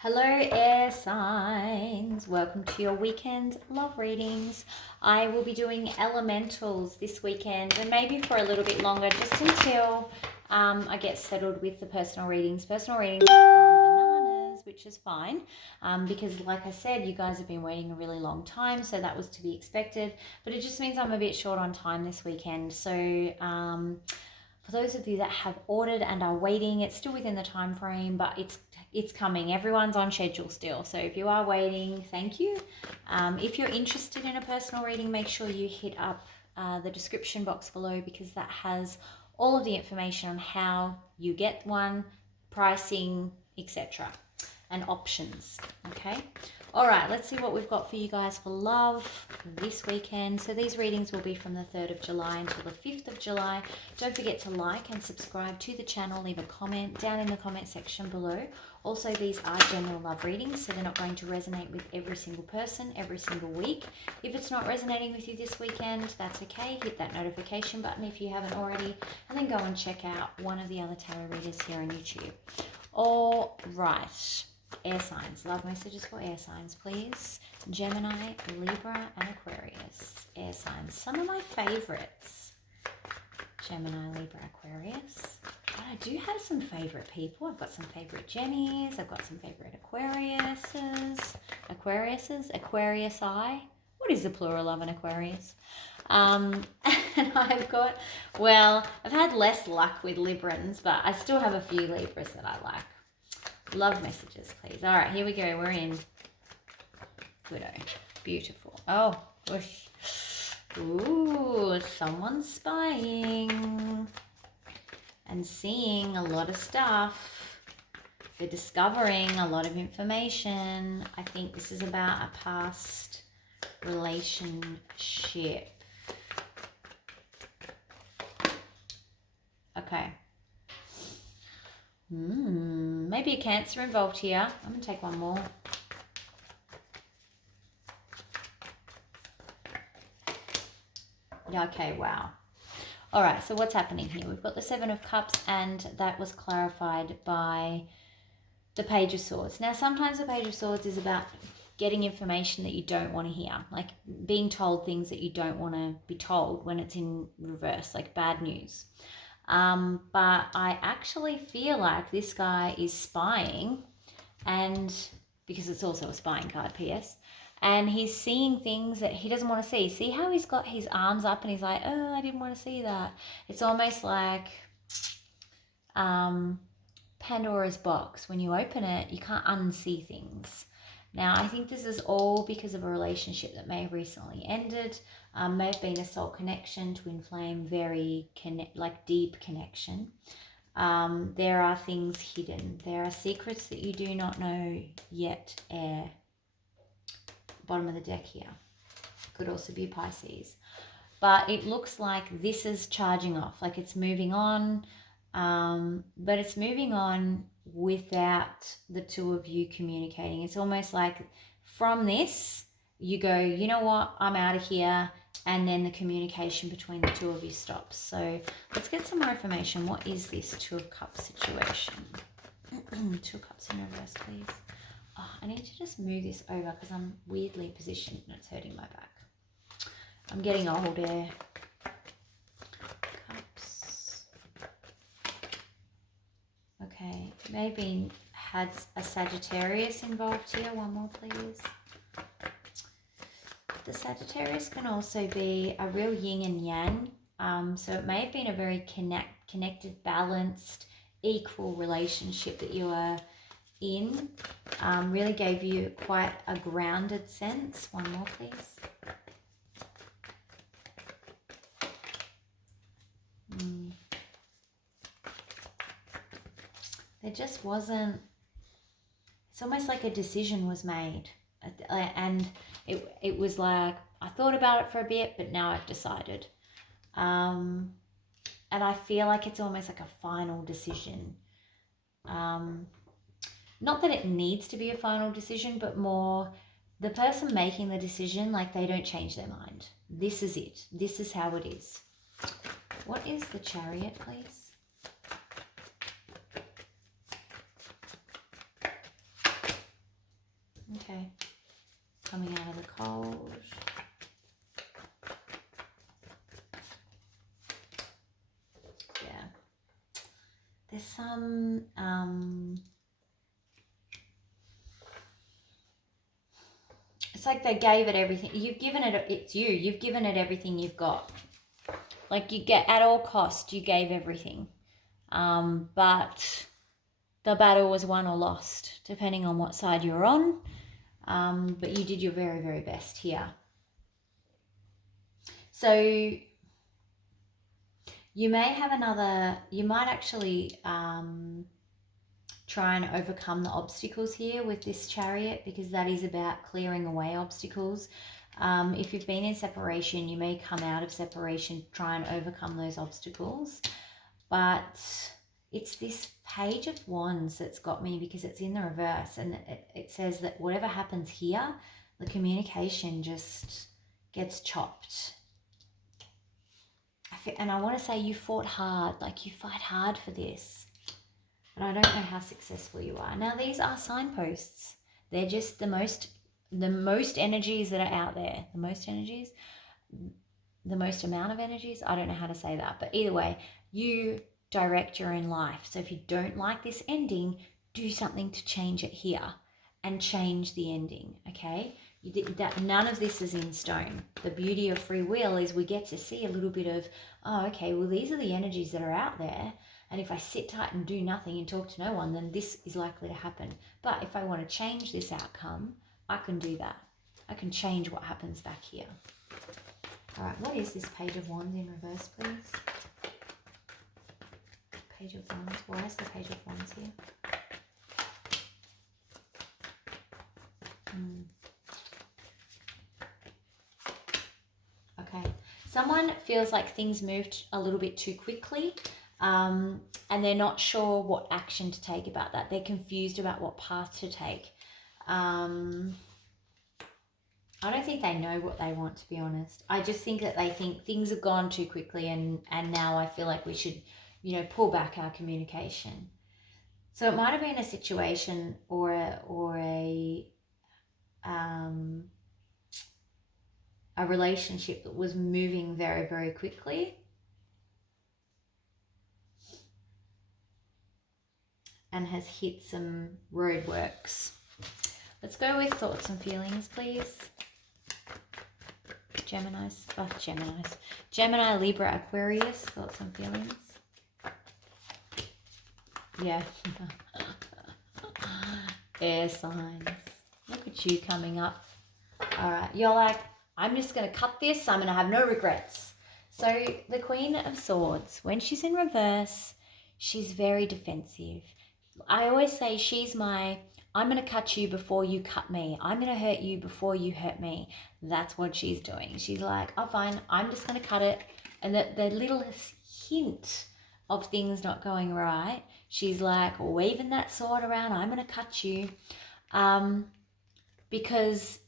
Hello, air signs. Welcome to your weekend love readings. I will be doing elementals this weekend and maybe for a little bit longer, just until I get settled with the personal readings. Personal readings have gone bananas, which is fine because, like I said, you guys have been waiting a really long time, so that was to be expected. But it just means I'm a bit short on time this weekend. So, for those of you that have ordered and are waiting, it's still within the time frame, but it's coming. Everyone's on schedule still. So if you are waiting, thank you. If you're interested in a personal reading, make sure you hit up the description box below because that has all of the information on how you get one, pricing, etc. and options. Okay. All right, let's see what we've got for you guys for love this weekend. So these readings will be from the 3rd of July until the 5th of July. Don't forget to like and subscribe to the channel. Leave a comment down in the comment section below. Also, these are general love readings, so they're not going to resonate with every single person every single week. If it's not resonating with you this weekend, that's okay. Hit that notification button if you haven't already, and then go and check out one of the other tarot readers here on YouTube. All right. Air signs. Love messages for air signs, please. Gemini, Libra, and Aquarius. Air signs. Some of my favorites. Gemini, Libra, Aquarius. But I do have some favorite people. I've got some favorite Gemmies. I've got some favorite Aquariuses. Aquariusi. What is the plural of an Aquarius? And I've got, well, I've had less luck with Librans, but I still have a few Libras that I like. Love messages, please. All right, here we go. We're in Widow. Beautiful. Oh, whoosh. Ooh, someone's spying and seeing a lot of stuff. They're discovering a lot of information. I think this is about a past relationship. Okay. Maybe a Cancer involved here. I'm going to take one more. Yeah, okay, wow. All right, so what's happening here? We've got the 7 of Cups, and that was clarified by the Page of Swords. Now, sometimes the Page of Swords is about getting information that you don't want to hear, like being told things that you don't want to be told when it's in reverse, like bad news. But I actually feel like this guy is spying, and because it's also a spying card, PS, and he's seeing things that he doesn't want to see. See how he's got his arms up and he's like, oh, I didn't want to see that. It's almost like Pandora's box. When you open it, you can't unsee things. Now, I think this is all because of a relationship that may have recently ended. May have been a soul connection, twin flame, very deep connection. There are things hidden. There are secrets that you do not know yet. Air. Bottom of the deck here. Could also be Pisces. But it looks like this is charging off. Like it's moving on. But it's moving on without the two of you communicating. It's almost like from this, you go, you know what, I'm out of here. And then the communication between the two of you stops. So let's get some more information. What is this 2 of Cups situation? 2 of Cups in reverse, please. Oh, I need to just move this over because I'm weirdly positioned and it's hurting my back. I'm getting older. Cups. Okay, maybe had a Sagittarius involved here. One more, please. The Sagittarius can also be a real yin and yang. So it may have been a very connected, balanced, equal relationship that you are in. Really gave you quite a grounded sense. One more, please. There just wasn't, it's almost like a decision was made. And it was like, I thought about it for a bit, but now I've decided. And I feel like it's almost like a final decision. Not that it needs to be a final decision, but more the person making the decision, like they don't change their mind. This is it. This is how it is. What is the Chariot, please? Okay. Coming out of the cold. Yeah. There's some... it's like they gave it everything. You've given it... It's you. You've given it everything you've got. Like you get... At all cost, you gave everything. But the battle was won or lost, depending on what side you're on. But you did your very, very best here. So you may have another, you might actually try and overcome the obstacles here with this Chariot, because that is about clearing away obstacles. If you've been in separation, you may come out of separation, try and overcome those obstacles. But it's this Page of Wands that's got me, because it's in the reverse, and it says that whatever happens here, the communication just gets chopped. And I want to say you fought hard, like you fight hard for this. But I don't know how successful you are. Now these are signposts. They're just the most energies that are out there. The most amount of energies. I don't know how to say that. But either way, you direct your own life. So if you don't like this ending, do something to change it here and change the ending, okay? None of this is in stone. The beauty of free will is we get to see a little bit of, oh, okay, well, these are the energies that are out there. And if I sit tight and do nothing and talk to no one, then this is likely to happen. But if I want to change this outcome, I can do that. I can change what happens back here. All right, what is this Page of Wands in reverse, please? Page of Wands. Why is the Page of Wands here? Okay. Someone feels like things moved a little bit too quickly, and they're not sure what action to take about that. They're confused about what path to take. I don't think they know what they want, to be honest. I just think that they think things have gone too quickly, and now I feel like we should, pull back our communication. So it might have been a situation or a relationship that was moving very, very quickly, and has hit some roadworks. Let's go with thoughts and feelings, please. Gemini, Libra, Aquarius, thoughts and feelings. Yeah. Air signs. Look at you coming up. All right. You're like, I'm just going to cut this. I'm going to have no regrets. So the Queen of Swords, when she's in reverse, she's very defensive. I always say I'm going to cut you before you cut me. I'm going to hurt you before you hurt me. That's what she's doing. She's like, oh, fine. I'm just going to cut it. And the littlest hint of things not going right, she's like waving that sword around. I'm going to cut you. Because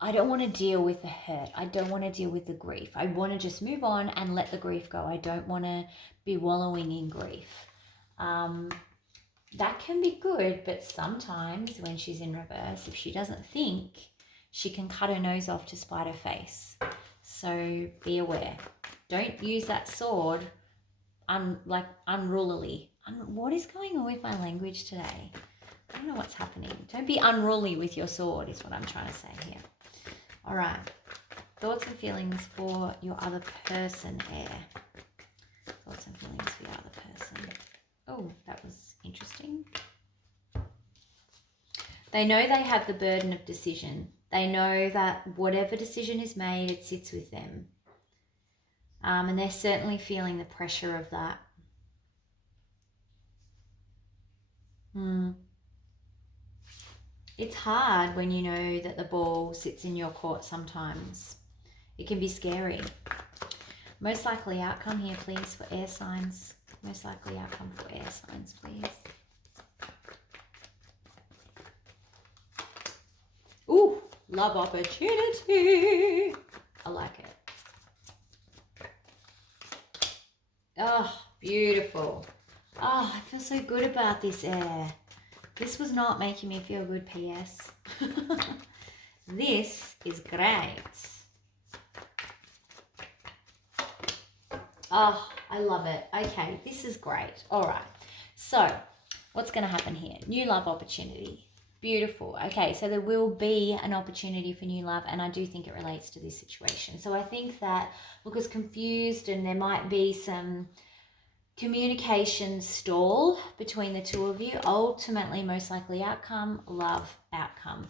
I don't want to deal with the hurt. I don't want to deal with the grief. I want to just move on and let the grief go. I don't want to be wallowing in grief. That can be good, but sometimes when she's in reverse, if she doesn't think, she can cut her nose off to spite her face. So be aware. Don't use that sword unrulily. What is going on with my language today? I don't know what's happening. Don't be unruly with your sword is what I'm trying to say here. All right. Thoughts and feelings for your other person, Air. Thoughts and feelings for your other person. Oh, that was interesting. They know they have the burden of decision. They know that whatever decision is made, it sits with them. And they're certainly feeling the pressure of that. It's hard when you know that the ball sits in your court sometimes. It can be scary. Most likely outcome here, please, for air signs. Most likely outcome for air signs, please. Ooh, love opportunity. I like it. Oh, beautiful. Oh, I feel so good about this, Air. This was not making me feel good, PS. This is great. Oh, I love it. Okay, this is great. All right. So, what's going to happen here? New love opportunity. Beautiful. Okay, so there will be an opportunity for new love, and I do think it relates to this situation. So I think that Luca's confused, and there might be some communication stall between the two of you. Ultimately, most likely outcome, love outcome.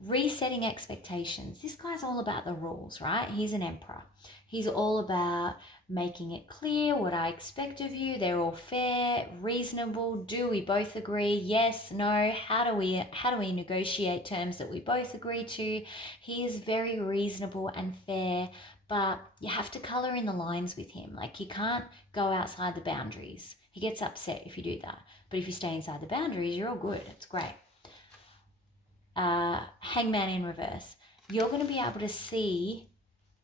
Resetting expectations. This guy's all about the rules, right? He's an emperor. He's all about making it clear what I expect of you. They're all fair, reasonable. Do we both agree? Yes, no. How do we negotiate terms that we both agree to? He is very reasonable and fair, but you have to color in the lines with him. Like, you can't go outside the boundaries. He gets upset if you do that. But if you stay inside the boundaries, you're all good. It's great. Hangman in reverse. You're going to be able to see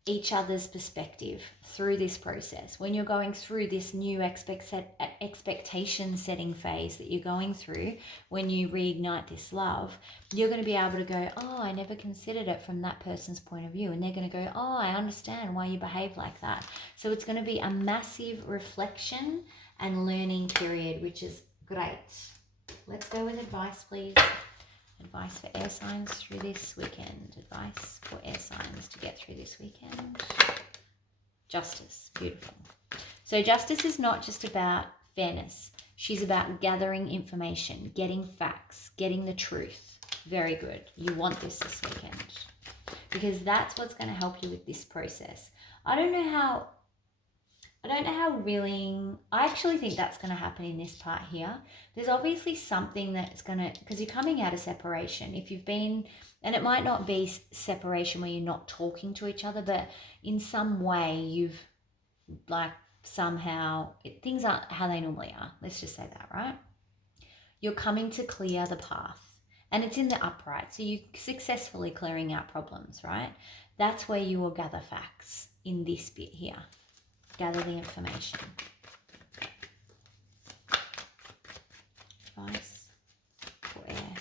each other's perspective through this process. When you're going through this new expectation setting phase that you're going through, when you reignite this love, you're going to be able to go, oh, I never considered it from that person's point of view. And they're going to go, oh, I understand why you behave like that. So it's going to be a massive reflection and learning period, which is great. Let's go with advice, please. Advice for air signs through this weekend. Advice for air signs to get through this weekend. Justice. Beautiful. So justice is not just about fairness. She's about gathering information, getting facts, getting the truth. Very good. You want this weekend, because that's what's going to help you with this process. I don't know how willing, I actually think that's going to happen in this part here. There's obviously something that's going to, because you're coming out of separation. If you've been, and it might not be separation where you're not talking to each other, but in some way you've, like, somehow, things aren't how they normally are. Let's just say that, right? You're coming to clear the path. And it's in the upright. So you're successfully clearing out problems, right? That's where you will gather facts in this bit here. Gather the information. Advice for air.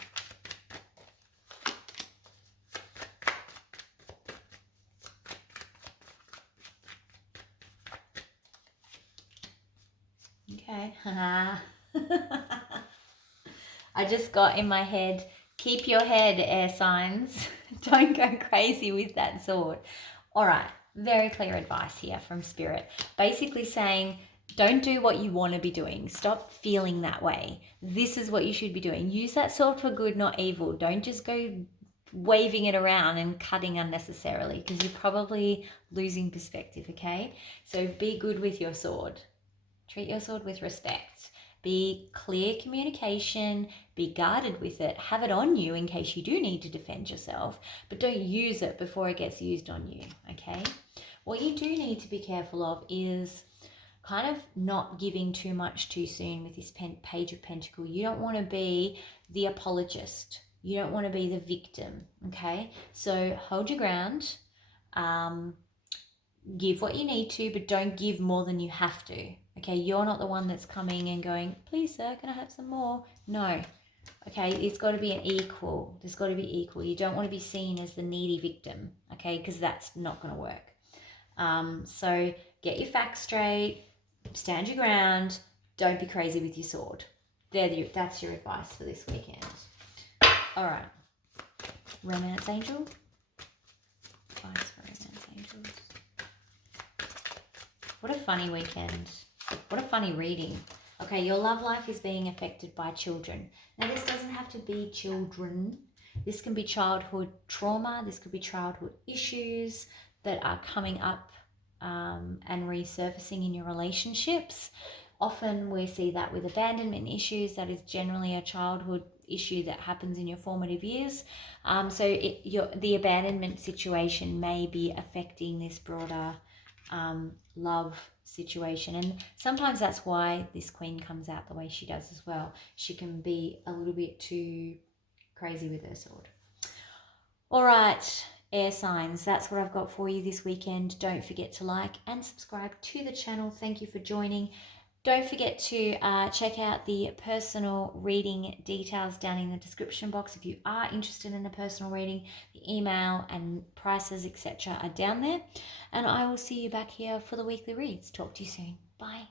Okay. I just got in my head, keep your head, air signs. Don't go crazy with that sword. All right. Very clear advice here from Spirit. Basically saying, don't do what you want to be doing. Stop feeling that way. This is what you should be doing. Use that sword for good, not evil. Don't just go waving it around and cutting unnecessarily, because you're probably losing perspective, okay? So be good with your sword. Treat your sword with respect. Be clear communication, be guarded with it, have it on you in case you do need to defend yourself, but don't use it before it gets used on you, okay? What you do need to be careful of is kind of not giving too much too soon with this Page of Pentacles. You don't want to be the apologist. You don't want to be the victim, okay? So hold your ground. Give what you need to, but don't give more than you have to. Okay, you're not the one that's coming and going, please sir, can I have some more? No. Okay, it's got to be an equal. There's got to be equal. You don't want to be seen as the needy victim, okay, because that's not going to work. So get your facts straight, stand your ground, don't be crazy with your sword. That's your advice for this weekend. All right. Romance Angel. Advice for Romance Angels. What a funny weekend. What a funny reading. Okay, your love life is being affected by children. Now, this doesn't have to be children. This can be childhood trauma. This could be childhood issues that are coming up and resurfacing in your relationships. Often we see that with abandonment issues. That is generally a childhood issue that happens in your formative years. So the abandonment situation may be affecting this broader love situation, and sometimes that's why this queen comes out the way she does as well. She can be a little bit too crazy with her sword. All right, air signs, that's what I've got for you this weekend. Don't forget to like and subscribe to the channel. Thank you for joining. Don't forget to check out the personal reading details down in the description box. If you are interested in a personal reading, the email and prices, etc. are down there. And I will see you back here for the weekly reads. Talk to you soon. Bye.